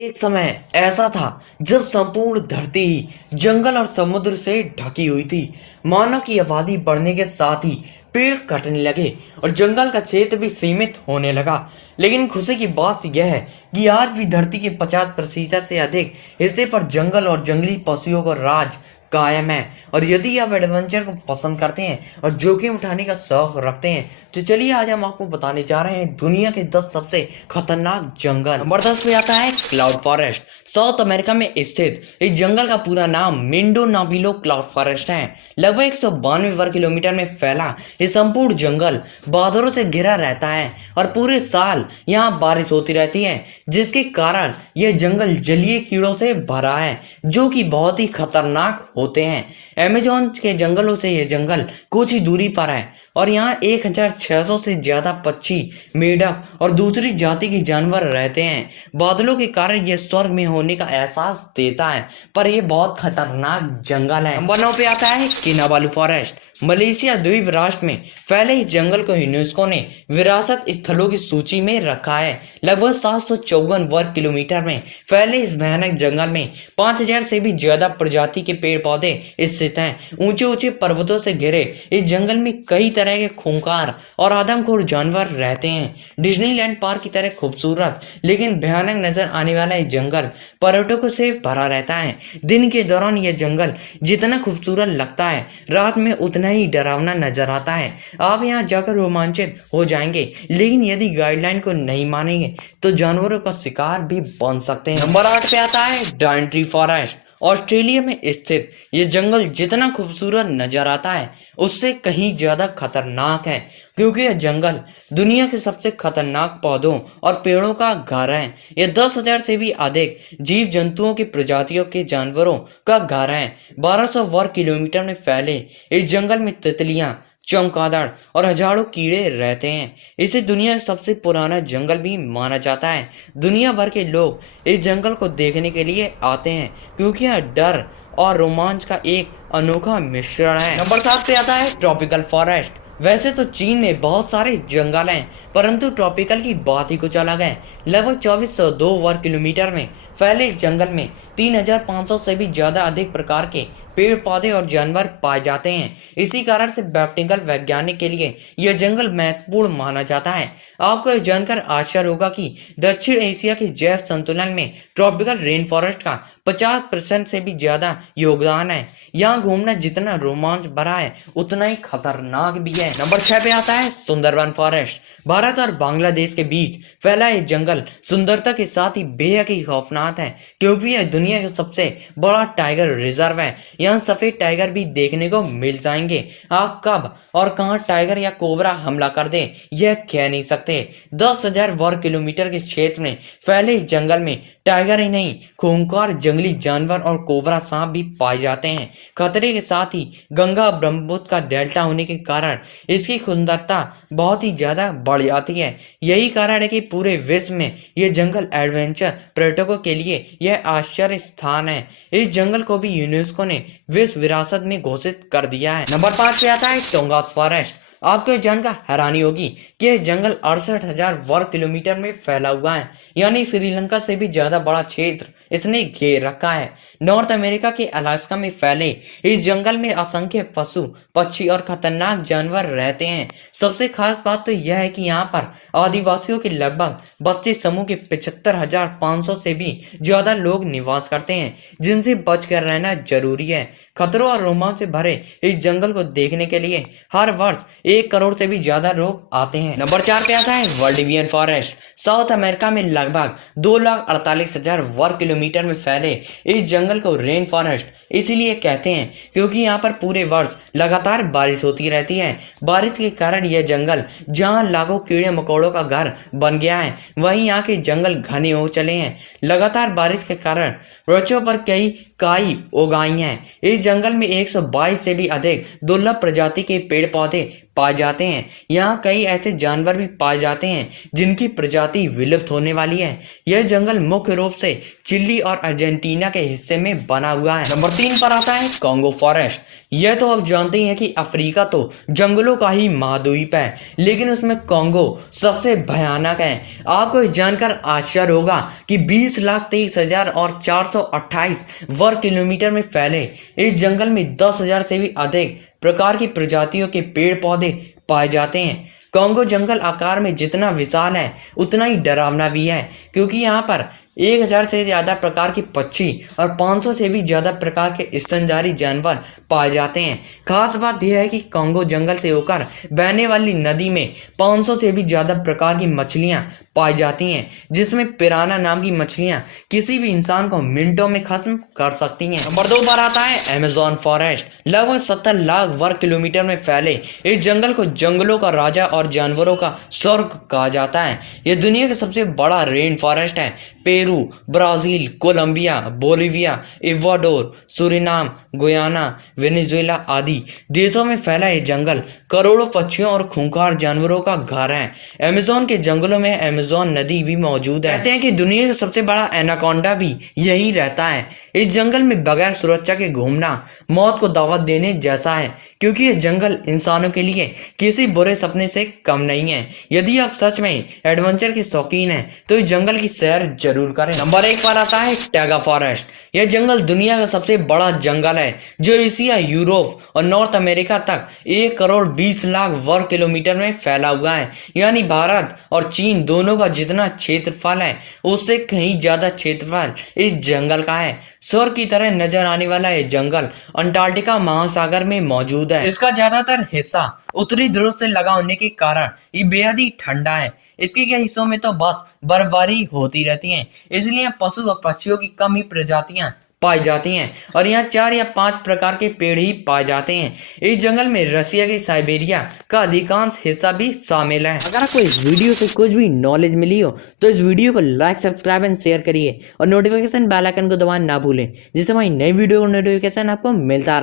एक समय ऐसा था जब संपूर्ण धरती ही जंगल और समुद्र से ढकी हुई थी। मानव की आबादी बढ़ने के साथ ही पेड़ कटने लगे और जंगल का क्षेत्र भी सीमित होने लगा। लेकिन खुशी की बात यह है कि आज भी धरती के 50% से अधिक हिस्से पर जंगल और जंगली पशुओं का राज कायम है। और यदि आप एडवेंचर को पसंद करते हैं और जोखिम उठाने का शौक रखते हैं तो चलिए आज हम आपको बताने जा रहे हैं दुनिया के 10 सबसे खतरनाक जंगल। नंबर 10 पे आता है क्लाउड फॉरेस्ट। साउथ अमेरिका में स्थित इस जंगल का पूरा नाम मिंडो नाबिलो क्लाउड फॉरेस्ट है। लगभग 192 वर्ग किलोमीटर में फैला ये संपूर्ण जंगल बादलों से घिरा रहता है और पूरे साल यहाँ बारिश होती रहती है, जिसके कारण यह जंगल जलीय कीड़ों से भरा है जो कि बहुत ही खतरनाक होते हैं। अमेजोन के जंगलों से यह जंगल कुछ ही दूरी पर है और यहाँ 1600 से ज्यादा पक्षी, मेंढक और दूसरी जाति के जानवर रहते हैं। बादलों के कारण यह स्वर्ग में होने का एहसास देता है, पर यह बहुत खतरनाक जंगल है। नंबर 9 पे आता है किनाबालू फॉरेस्ट। मलेशिया द्वीप राष्ट्र में फैले इस जंगल को यूनेस्को ने विरासत स्थलों की सूची में रखा है। लगभग 754 वर्ग किलोमीटर में फैले इस भयानक जंगल में 5000 से भी ज्यादा प्रजाति के पेड़ पौधे स्थित हैं। ऊंचे ऊंचे पर्वतों से घिरे इस जंगल में कई तरह के खूंखार और आदमखोर जानवर रहते हैं। डिज्नीलैंड पार्क की तरह खूबसूरत लेकिन भयानक नजर आने वाला ये जंगल पर्यटकों से भरा रहता है। दिन के दौरान यह जंगल जितना खूबसूरत लगता है, रात में उतना ही डरावना नजर आता है। आप यहाँ जाकर रोमांचित हो जाएंगे, लेकिन यदि गाइडलाइन को नहीं मानेंगे तो जानवरों का शिकार भी बन सकते हैं। नंबर 8 पे आता है डाइनट्री फॉरेस्ट। ऑस्ट्रेलिया में स्थित ये जंगल जितना खूबसूरत नजर आता है उससे कहीं ज्यादा खतरनाक है, क्योंकि यह जंगल दुनिया के सबसे खतरनाक पौधों और पेड़ों का घर है। यह 10,000 से भी अधिक जीव जंतुओं की प्रजातियों के जानवरों का घर है। 1200 वर्ग किलोमीटर में फैले इस जंगल में तितलियां, चमगादड़ और हजारों कीड़े रहते हैं। इसे दुनिया का सबसे पुराना जंगल भी माना जाता है। दुनिया भर के लोग इस जंगल को देखने के लिए आते हैं, क्योंकि यह डर और रोमांच का एक अनोखा मिश्रण है। नंबर 7 पे आता है ट्रॉपिकल फॉरेस्ट। वैसे तो चीन में बहुत सारे जंगल हैं, परंतु ट्रॉपिकल की बात ही कुछ अलग है। लगभग 2402 वर्ग किलोमीटर में फैले इस जंगल में 3500 से भी ज्यादा अधिक प्रकार के पेड़ पौधे और जानवर पाए जाते हैं। इसी कारण से बॉटनिकल वैज्ञानिक के लिए यह जंगल महत्वपूर्ण माना जाता है। आपको यह जानकर आश्चर्य होगा कि दक्षिण एशिया के जैव संतुलन में ट्रॉपिकल रेन फॉरेस्ट का 50% से भी ज्यादा योगदान है। यहाँ घूमना जितना रोमांच भरा है उतना ही खतरनाक भी है। नंबर 6 पे आता है सुंदरवन फॉरेस्ट। भारत और बांग्लादेश के बीच फैला ये जंगल सुंदरता के साथ ही बेहद ही खौफनाक है, क्योंकि यह दुनिया का सबसे बड़ा टाइगर रिजर्व है। यहाँ सफेद टाइगर भी देखने को मिल जाएंगे। आप कब और कहां टाइगर या कोबरा हमला कर दे यह कह नहीं सकते। 10,000 वर्ग किलोमीटर के क्षेत्र में फैले इस जंगल में टाइगर ही नहीं, खूंखार जंगली जानवर और कोबरा सांप भी पाए जाते हैं। खतरे के साथ ही गंगा ब्रह्मपुत्र का डेल्टा होने के कारण इसकी सुंदरता बहुत ही ज्यादा बढ़ जाती है। यही कारण है कि पूरे विश्व में यह जंगल एडवेंचर पर्यटकों के लिए यह आश्चर्य स्थान है। इस जंगल को भी यूनेस्को ने विश्व विरासत में घोषित कर दिया है। नंबर 5 पे आता है टोंगास फॉरेस्ट। आपको यह जानकर हैरानी होगी कि यह जंगल 68,000 वर्ग किलोमीटर में फैला हुआ है, यानी श्रीलंका से भी ज्यादा बड़ा क्षेत्र इसने घेर रखा है। नॉर्थ अमेरिका के अलास्का में फैले इस जंगल में असंख्य पशु, पक्षी और खतरनाक जानवर रहते हैं। सबसे खास बात तो यह है कि यहाँ पर आदिवासियों के लगभग 32 समूह के 75,500 से भी ज्यादा लोग निवास करते हैं, जिनसे बचकर रहना जरूरी है। खतरों और रोमांच से भरे इस जंगल को देखने के लिए हर वर्ष 1 करोड़ से भी ज्यादा लोग आते हैं। नंबर 4 पे आता है वाल्डिवियन फॉरेस्ट। साउथ अमेरिका में लगभग 2,48,000 वर्ग किलोमीटर में फैले इस जंगल को रेन फॉरेस्ट इसीलिए कहते हैं क्योंकि यहाँ पर पूरे वर्ष लगातार बारिश होती रहती है। बारिश के कारण यह जंगल जहाँ लाखों कीड़े मकोड़ों का घर बन गया है, वहीं यहाँ के जंगल घने हो चले हैं। लगातार बारिश के कारण वृक्षों पर कई काई उगाई हैं। इस जंगल में 122 से भी अधिक दुर्लभ प्रजाति के पेड़ पौधे पाए जाते हैं। यहाँ कई ऐसे जानवर भी पाए जाते हैं जिनकी प्रजाति प्रजाति विलुप्त होने वाली है। यह जंगल मुख्य रूप से चिली और अर्जेंटीना के हिस्से में बना हुआ है। नंबर 3 पर आता है कॉन्गो फॉरेस्ट। यह तो आप जानते ही हैं कि अफ्रीका तो जंगलों का ही महाद्वीप है, लेकिन उसमें कॉन्गो सबसे भयानक है। आपको यह जानकर आश्चर्य होगा कि 20,23,428 वर्ग किलोमीटर में फैले इस जंगल में 10,000 से भी अधिक प्रकार की प्रजातियों के पेड़ पौधे पाए जाते हैं। कॉन्गो जंगल आकार में जितना विशाल है उतना ही डरावना भी है, क्योंकि यहाँ पर 1,000 से ज़्यादा प्रकार के पक्षी और 500 से भी ज़्यादा प्रकार के स्तनधारी जानवर पाए जाते हैं। खास बात यह है कि कॉन्गो जंगल से होकर बहने वाली नदी में 500 से भी ज़्यादा प्रकार की मछलियाँ पाई जाती हैं, जिसमें पिराना नाम की मछलियाँ किसी भी इंसान को मिनटों में खत्म कर सकती हैं। नंबर 2 पर आता है अमेज़न फॉरेस्ट। लगभग 70 लाख वर्ग किलोमीटर में फैले इस जंगल को जंगलों का राजा और जानवरों का स्वर्ग कहा जाता है। यह दुनिया का सबसे बड़ा रेन फॉरेस्ट है। Peru, Brazil, Colombia, Bolivia, Ecuador, Suriname, Guyana, Venezuela आदि देशों में फैला ये जंगल करोड़ों पक्षियों और खूंखार जानवरों का घर है। अमेज़न के जंगलों में अमेज़न नदी भी मौजूद है। कहते हैं कि दुनिया का सबसे बड़ा एनाकोंडा भी यही रहता है। इस जंगल में बगैर सुरक्षा के घूमना मौत को दावत देने जैसा है, क्योंकि यह जंगल इंसानों के लिए किसी बुरे सपने से कम नहीं है। यदि आप सच में एडवेंचर के शौकीन हैं तो इस जंगल की सैर जरूर करें। नंबर 1 पर आता है टैगा फॉरेस्ट। यह जंगल दुनिया का सबसे बड़ा जंगल है, जो एशिया, यूरोप और नॉर्थ अमेरिका तक 1 करोड़ 20 लाख वर्ग किलोमीटर में फैला हुआ है। यानी भारत और चीन दोनों का जितना क्षेत्रफल है उससे कहीं ज्यादा क्षेत्रफल इस जंगल का है। स्वर्ग की तरह नजर आने वाला यह जंगल अंटार्कटिका महासागर में मौजूद है। इसका ज्यादातर हिस्सा उत्तरी ध्रुव से लगा होने के कारण ये बेहद ही ठंडा है। इसके कई हिस्सों में तो बस बर्फबारी होती रहती है, इसलिए यहाँ पशु और पक्षियों की कम ही प्रजातियां पाई जाती हैं और यहाँ 4 या 5 प्रकार के पेड़ ही पाए जाते हैं। इस जंगल में रसिया की साइबेरिया का अधिकांश हिस्सा भी शामिल है। अगर आपको इस वीडियो से कुछ भी नॉलेज मिली हो तो इस वीडियो को लाइक, सब्सक्राइब एंड शेयर करिए और नोटिफिकेशन बेल आइकन को दबाना ना भूलें, जिससे हमारी नई वीडियो का नोटिफिकेशन आपको मिलता रहे।